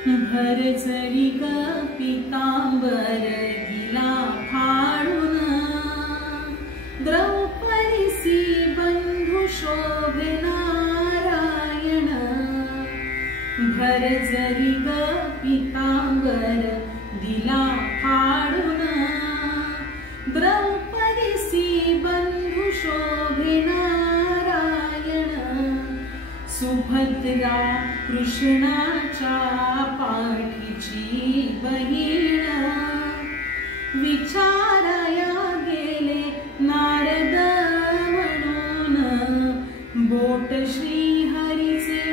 भरजरी ग पीतांबर दिला फाडून, द्रौपदीसी बंधू शोभे नारायण. भरजरी ग पीतांबर दिला फाडून, द्रौपदीसी बंधू शोभे नारायण. सुभद्रा कृष्णाच्या पाठीची बहीण, विचाराया गेले नारद म्हणून. बोट श्रीहरीचे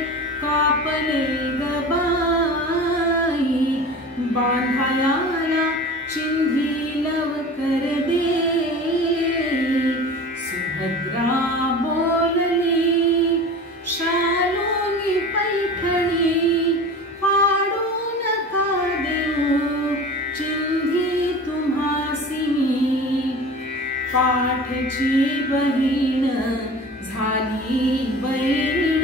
कापले ग बाई, बांधायाला चिंधी लवकर दे. सुभद्रा बोलली शालूनी पैठणी, फाडून का देऊ चिंधी तुम्हासी. पाठची बहीण झाली बहीण,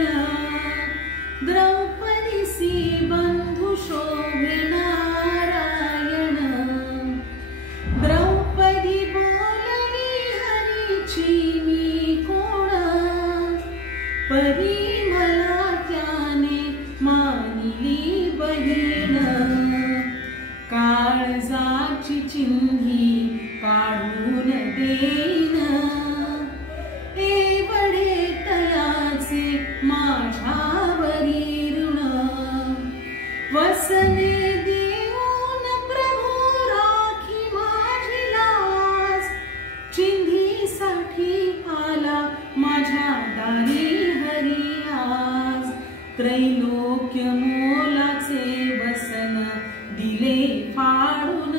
द्रौपदीसी बंधू शोभे नारायण. द्रौपदी बोलली हरीची मी कोण, परी मला त्याने मानिली बहीण. काळजाची चिंधी काढून देईन, एवढे तयाचे माझ्यावरी ऋण. वसने देऊन प्रभू राखी माझी लाज, चिंधीसाठी आला माझ्या दारी हरी आज. त्रैलोक्य मोलाचे वसन दिले फाडून,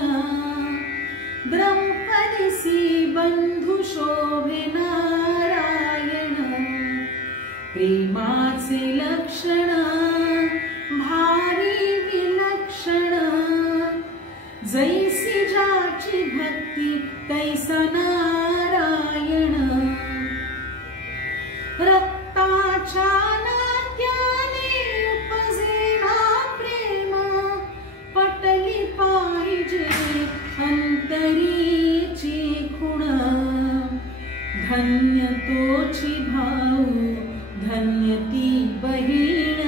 द्रौपदीसी बंधू शोभे नारायण. प्रेमाचे लक्षण भारी विलक्षण, जैसी ज्याची भक्ती तैसा नारायण. रक्ताच्या नात्याने उपजेना प्रेम, पटली पाहिजे अंतरीची खुण. धन्य तोची भाऊ धन्य ती बहीण,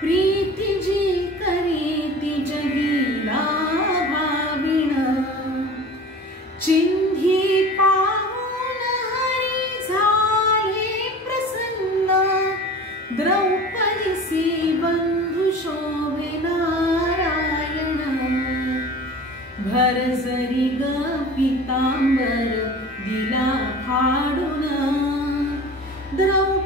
प्रीती जी करी ती जगीला भाविण. चिंधी पाहून हरी झाले प्रसन्न, द्रौपदीसी बंधू शोभे नारायण. भरजरी ग पीतांबर दिला फाडून, द्रौपदी